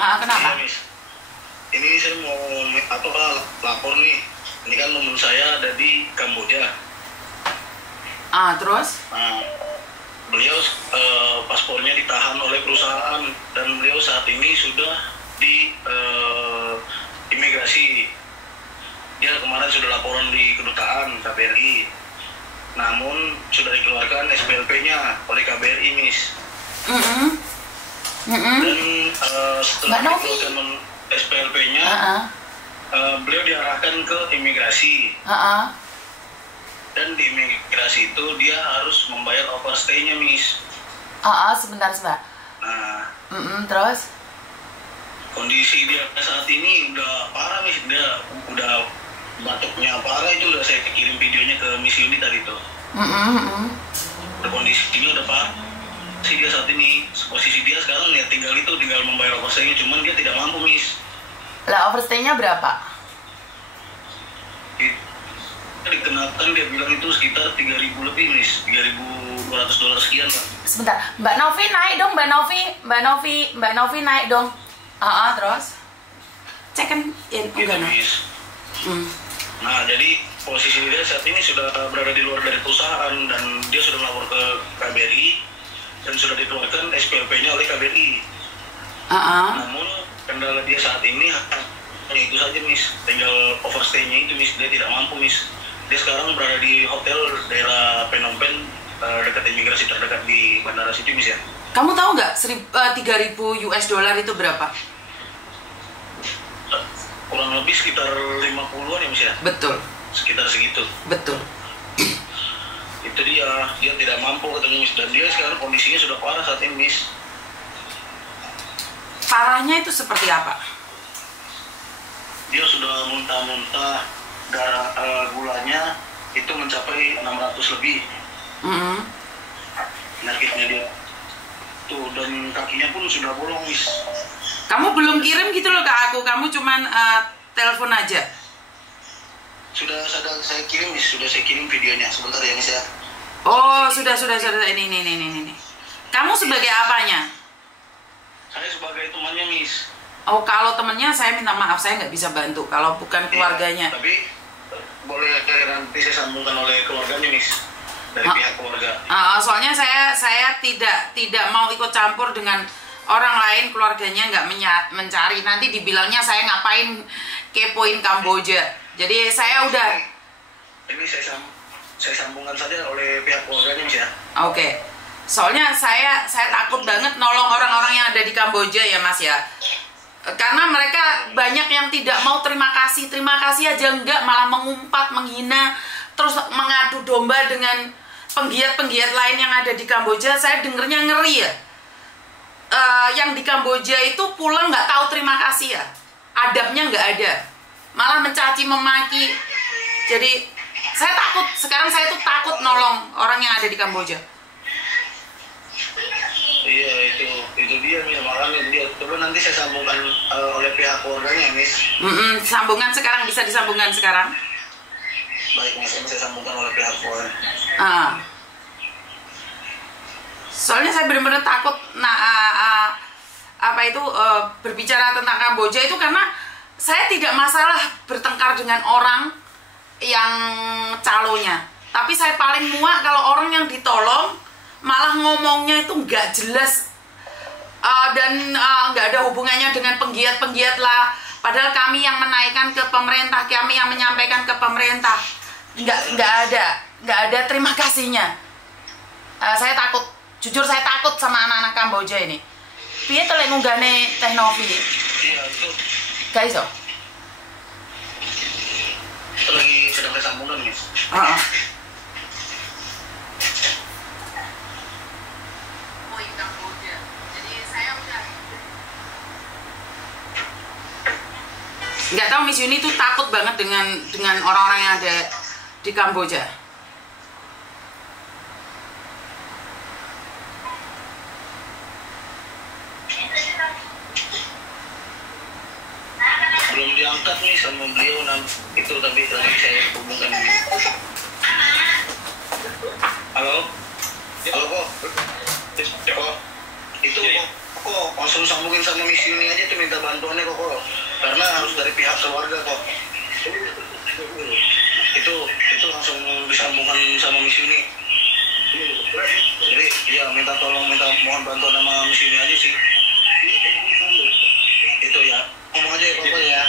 Kenapa? Iya, Miss. Ini saya mau lapor nih. Ini kan teman saya ada di Kamboja. Terus? Nah, beliau paspornya ditahan oleh perusahaan dan beliau saat ini sudah di imigrasi. Dia kemarin sudah laporan di kedutaan KBRI. Namun sudah dikeluarkan SPLP-nya oleh KBRI, Miss. Dan setelah dikeluarkan SPLP-nya, beliau diarahkan ke imigrasi. Dan di imigrasi itu dia harus membayar overstay-nya, Miss. Sebentar. Nah, Terus? kondisi dia saat ini udah parah, Miss. Dia udah batuknya parah, itu udah saya kirim videonya ke Miss Yuni tadi tuh. Udah kondisinya udah parah sih dia saat ini. Posisi dia sekarang ya tinggal membayar overstay-nya, cuman dia tidak mampu, Miss. Lah overstay-nya berapa? Dikenakan dia bilang itu sekitar 3.000 lebih, Miss. $3.200 sekian lah. Sebentar, Mbak Novi naik dong, Mbak Novi naik dong. Terus cek kan Gitu, Miss. Nah, jadi posisi dia saat ini sudah berada di luar dari perusahaan dan dia sudah melapor ke KBRI dan sudah dikeluarkan SPLP-nya oleh KBRI. Namun kendala dia saat ini hanya itu saja, Miss. Tinggal overstay-nya itu, Miss. Dia tidak mampu, Miss. Dia sekarang berada di hotel daerah Phnom Penh, dekat imigrasi terdekat di bandara situ, Miss, ya. Kamu tahu nggak 3.000 US dollar itu berapa? Kurang lebih sekitar 50-an ya, Miss, ya. Betul. Sekitar segitu. Betul. Itu dia tidak mampu katanya, Miss. Dan dia sekarang kondisinya sudah parah saat ini, Miss. Parahnya itu seperti apa? Dia sudah muntah-muntah, darah gulanya itu mencapai 600 lebih. Penyakitnya dia tuh, dan kakinya pun sudah bolong, Miss. Kamu belum kirim gitu loh ke aku, kamu cuman telepon aja. Sudah saya kirim, Miss. Sudah saya kirim videonya. Sebentar ya, Miss, ya. Oh, sudah. Ini. Kamu sebagai apanya? Saya sebagai temannya, Miss. Oh, kalau temennya saya minta maaf, saya nggak bisa bantu. Kalau bukan keluarganya. Tapi boleh nanti saya sambungkan oleh keluarganya, Miss. Dari pihak keluarga. Soalnya saya tidak mau ikut campur dengan orang lain, keluarganya nggak mencari. Nanti dibilangnya saya ngapain kepoin Kamboja. Jadi saya udah. Ini saya sambungkan saja oleh pihak keluarganya, Miss, ya. Oke. Soalnya saya takut banget nolong orang-orang yang ada di Kamboja ya, Mas, ya. Karena mereka banyak yang tidak mau terima kasih aja enggak, malah mengumpat, menghina, terus mengadu domba dengan penggiat-penggiat lain yang ada di Kamboja. Saya dengernya ngeri ya. Yang di Kamboja itu pulang nggak tahu terima kasih ya, adabnya nggak ada, malah mencaci memaki. Jadi saya takut, sekarang saya tuh takut nolong orang yang ada di Kamboja. Iya, itu dia, Miss. Makanya dia. Coba nanti saya sambungkan oleh pihak keluarganya, Miss. Sambungan sekarang, bisa disambungkan sekarang. Baik, Miss. Saya sambungkan oleh pihak keluarga. Soalnya saya benar-benar takut. Berbicara tentang Kamboja itu karena saya tidak masalah bertengkar dengan orang yang calonya, tapi saya paling muak kalau orang yang ditolong malah ngomongnya itu nggak jelas, dan nggak ada hubungannya dengan penggiat-penggiat lah. Padahal kami yang menaikkan ke pemerintah, kami yang menyampaikan ke pemerintah, nggak ada terima kasihnya. Saya takut, jujur saya takut sama anak-anak Kamboja ini. Piye to lek ngunggahne Teh Novi? Iya, itu. Gak iso. Itu lagi sedang saya sambungkan, Miss. Nggak tahu, Miss Yuni tuh takut banget dengan orang-orang yang ada di Kamboja. Belum diangkat nih sama beliau itu, tapi lagi saya hubungkan. Halo, halo kok, itu kok kok langsung sambungin sama misi ini aja tuh, minta bantuannya kok, karena harus dari pihak keluarga kok. Itu langsung disambungkan sama misi ini. Jadi ya minta mohon bantuan sama misi ini aja sih. Itu ya, ngomong aja ya Koko ya.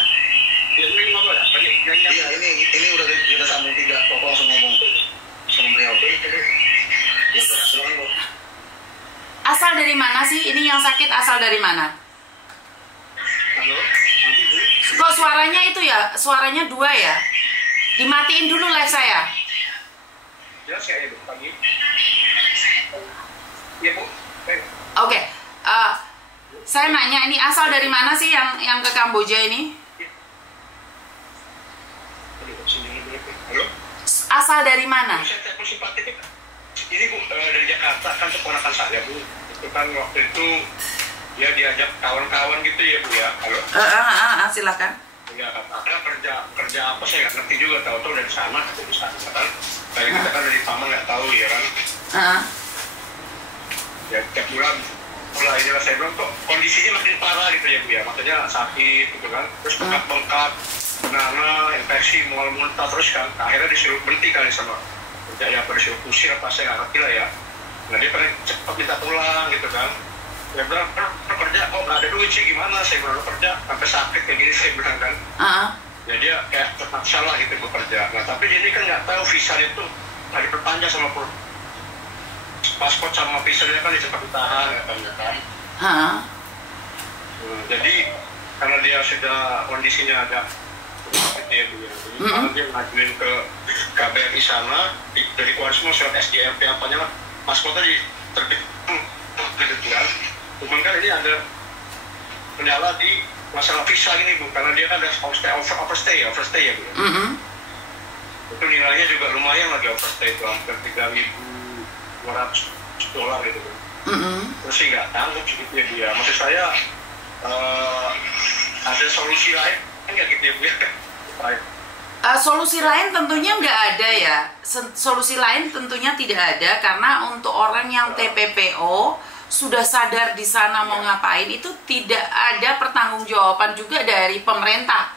Iya, ini udah kita sambung 3, Koko langsung ngomong sama beliau. Gitu, silakan Kok. Asal dari mana sih? Ini yang sakit asal dari mana? Halo? Kok suaranya itu ya? Suaranya 2 ya? Dimatiin dulu live saya. Jelas ya Bu, pagi. Iya Bu. Oke. Saya nanya ini asal dari mana sih yang ke Kamboja ini? Halo? Asal dari mana? Saya telepon simpatik. Ini Bu, dari Jakarta, kan keponakan saya Bu. Itu kan waktu itu dia diajak kawan-kawan gitu ya Bu ya. Halo? Silakan. Ya, karena kerja apa saya nggak ngerti juga, tahu-tahu dari sana kan. Kayak kita kan dari paman nggak tahu ya kan. Ya tiap bulan mulai inilah saya bilang kok kondisinya makin parah gitu ya Bu ya. Makanya sakit gitu kan. Terus bengkak, infeksi, mual muntah terus kan. Akhirnya disuruh berhenti kali sama kerja, apa disuruh kusir apa saya nggak ngerti lah ya. Nah dia pengen cepat minta pulang gitu kan. Dia bilang, kerja kok nggak ada duit sih, gimana? Saya bilang, kerja sampai sakit kayak gini, saya bilang kan. Ya dia kayak terpaksa lah gitu bekerja. Nah tapi ini kan nggak tahu visa itu nggak diperpanjang sama paspor sama visanya kan cepat ditahan katanya kan. Jadi karena dia sudah kondisinya agak gitu ya Bu ya. Jadi dia ngajuin ke KBRI sana, dari keluar semua surat SGMP apanya lah, paspornya terbit gitu kan. Cuman kan ini ada kendala di masalah visa ini Bu, karena dia kan ada overstay ya Bu. Itu nilainya juga lumayan lagi overstay itu, hampir $3.200 gitu Bu. Terus sih nggak tanggup gitu ya dia. Maksud saya ada solusi lain nggak gitu ya Bu ya? Solusi lain tentunya nggak ada ya. Solusi lain tentunya tidak ada, karena untuk orang yang TPPO sudah sadar di sana mau ngapain, itu tidak ada pertanggungjawaban juga dari pemerintah.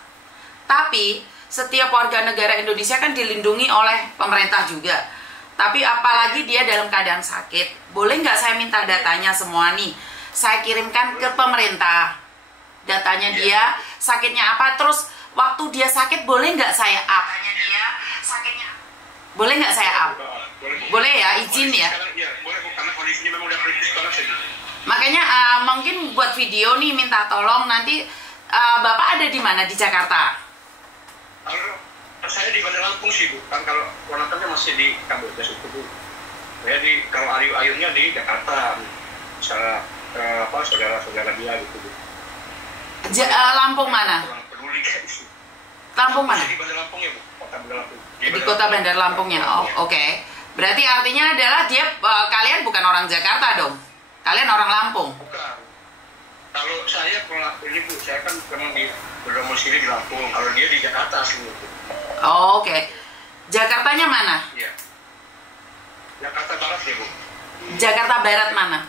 Tapi setiap warga negara Indonesia kan dilindungi oleh pemerintah juga. Tapi apalagi dia dalam keadaan sakit, boleh nggak saya minta datanya semua nih? Saya kirimkan ke pemerintah. Datanya dia, sakitnya apa, terus waktu dia sakit boleh nggak saya up? Boleh nggak saya up? Boleh ya, izin ya. Makanya mungkin buat video nih minta tolong nanti Bapak ada di mana di Jakarta? Saya di Bandar Lampung sih Bu, kan kalau ponakannya masih di Kamboja situ Bu. Saya kalau ayunnya di Jakarta, misalnya saudara-saudara dia gitu Bu. Lampung mana? Peduli guys. Lampung mana? Di Bandar Lampung ya Bu, kota Bandar Lampung. Di kota Bandar Lampung ya. Oh, oke. Berarti artinya adalah dia kalian bukan orang Jakarta dong. Kalian orang Lampung. Bukan. Kalau saya ini Bu, saya kan memang berdomisili di Lampung. Kalau dia di Jakarta aslinya Bu. Oh, oke. Jakartanya mana? Iya. Jakarta Barat ya Bu. Jakarta Barat mana?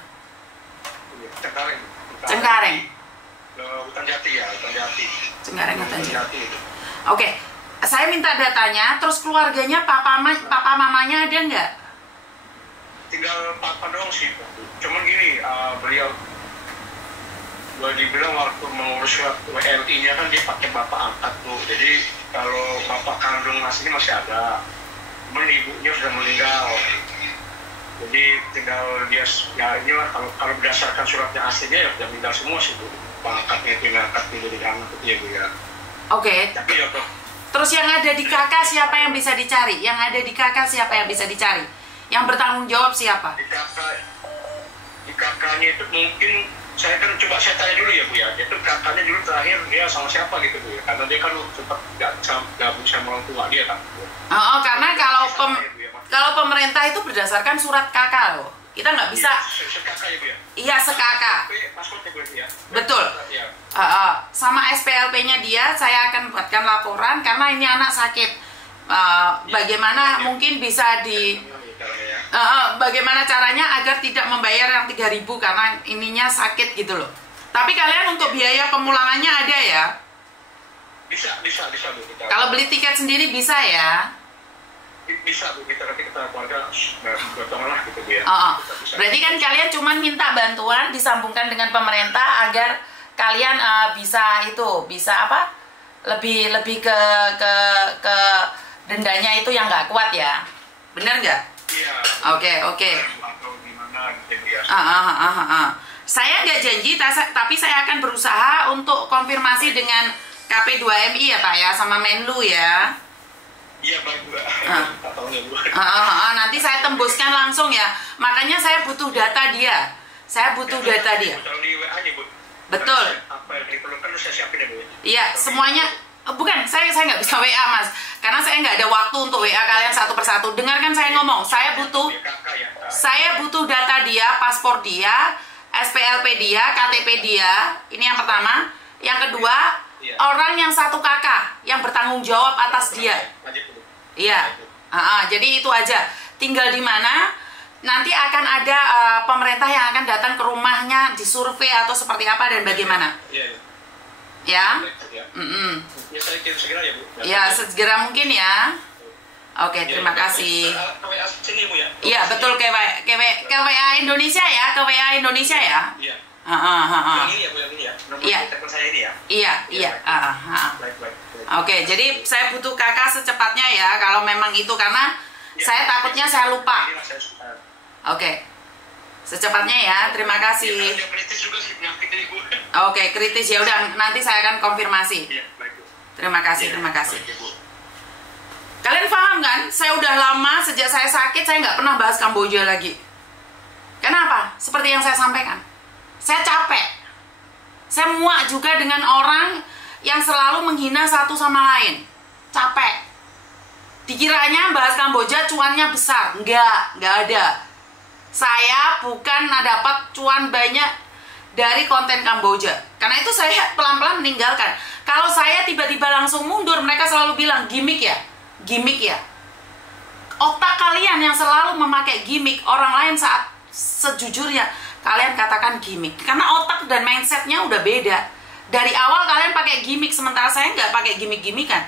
Iya, Cengkareng. Cengkareng. Hutan Jati ya, Hutan Jati. Cengkareng Hutan Jati. Itu. Oke. Saya minta datanya, terus keluarganya papa mamanya ada nggak? Tinggal papa doang sih. Cuman gini, beliau boleh dibilang waktu mengurus surat WLI-nya kan dia pakai bapak angkat tuh. Jadi kalau bapak kandung aslinya masih ada, cuman ibunya sudah meninggal. Jadi tinggal dia, ya inilah kalau berdasarkan suratnya aslinya ya sudah meninggal semua sih Bu. Pangkatnya itu ngangkat jadi anak itu ya Bu ya. Oke. Tapi ya toh. Terus yang ada di kakak siapa yang bisa dicari? Yang ada di kakak siapa yang bisa dicari? Yang bertanggung jawab siapa? Di kakaknya itu mungkin saya kan coba saya tanya dulu ya Bu ya. Itu kakaknya dulu terakhir dia sama siapa gitu Bu ya? Karena dia kan sempat gabung sama orang tua dia kan. Oh, karena kalau pemerintah itu berdasarkan surat kakak loh. Kita nggak bisa. Sekakak ya Bu ya? Iya, sekakak. Paspornya Bu ya? Betul. Ya. Sama SPLP-nya dia saya akan buatkan laporan karena ini anak sakit. Bagaimana mungkin bisa di Bagaimana caranya agar tidak membayar yang 3.000 karena ininya sakit gitu loh. Tapi kalian untuk biaya pemulangannya ada ya? Bisa Bu. Kalau beli tiket sendiri bisa ya? Bisa Bu, kita keluarga bertolong lah gitu Bu ya. Berarti kan kalian cuma minta bantuan disambungkan dengan pemerintah agar kalian bisa apa? Lebih ke dendanya itu yang nggak kuat ya? Bener nggak? Iya. Oke. Atau gimana gitu ya. Saya nggak janji, tapi saya akan berusaha untuk konfirmasi dengan KP2MI ya Pak ya, sama Menlu ya. Iya baik Bu. Bu. Nanti saya tembuskan langsung ya. Makanya saya butuh data dia. Taruh di WA aja Bu. Betul. Apa yang diperlukan saya siapin ya Bu. Iya, semuanya. Bukan, saya nggak bisa WA Mas, karena saya nggak ada waktu untuk WA kalian satu persatu. Dengarkan saya ngomong, saya butuh data dia, paspor dia, SPLP dia, KTP dia. Ini yang pertama. Yang kedua, orang yang satu kakak yang bertanggung jawab atas dia. Iya. Jadi itu aja. Tinggal di mana? Nanti akan ada pemerintah yang akan datang ke rumahnya, disurvei atau seperti apa dan bagaimana. Ya. Ya saya kirim segera ya Bu. Ya segera mungkin ya. Oke, terima kasih. Ke WA sini Bu ya. Iya betul, ke WA Indonesia ya, ke WA Indonesia ya. Iya. Yang ini ya Bu, yang ini ya. Nomor Iya. telepon saya ini ya. Iya. Baik. Oke, jadi saya butuh kakak secepatnya ya kalau memang itu, karena saya takutnya saya lupa. Oke. Secepatnya ya, terima kasih. Kritis juga sih penyakit ini Bu. Oke, kritis ya udah, nanti saya akan konfirmasi. Iya, baik Bu. Terima kasih. Baik, Bu. Kalian paham kan? Saya udah lama sejak saya sakit saya nggak pernah bahas Kamboja lagi. Kenapa? Seperti yang saya sampaikan, saya capek. Saya muak juga dengan orang yang selalu menghina satu sama lain. Capek. Dikiranya bahas Kamboja cuannya besar, nggak ada. Saya bukan dapat cuan banyak dari konten Kamboja. Karena itu saya pelan-pelan meninggalkan. Kalau saya tiba-tiba langsung mundur, mereka selalu bilang gimmick ya. Otak kalian yang selalu memakai gimmick orang lain saat sejujurnya kalian katakan gimmick. Karena otak dan mindsetnya udah beda. Dari awal kalian pakai gimmick, sementara saya nggak pakai gimmick-gimmickan.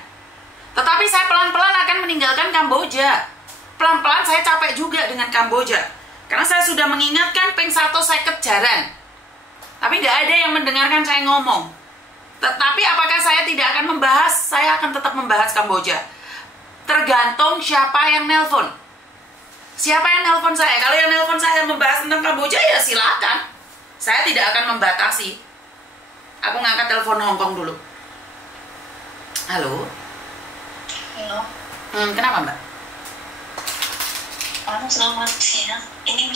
Tetapi saya pelan-pelan akan meninggalkan Kamboja. Pelan-pelan saya capek juga dengan Kamboja. Karena saya sudah mengingatkan ping 150 jaran. Tapi nggak ada yang mendengarkan saya ngomong. Tetapi apakah saya tidak akan membahas? Saya akan tetap membahas Kamboja. Tergantung siapa yang nelpon. Siapa yang nelpon saya? Kalau yang nelpon saya membahas tentang Kamboja ya silakan. Saya tidak akan membatasi. Aku ngangkat telepon Hongkong dulu. Halo. Halo. Kenapa Mbak? Selamat siang. Ini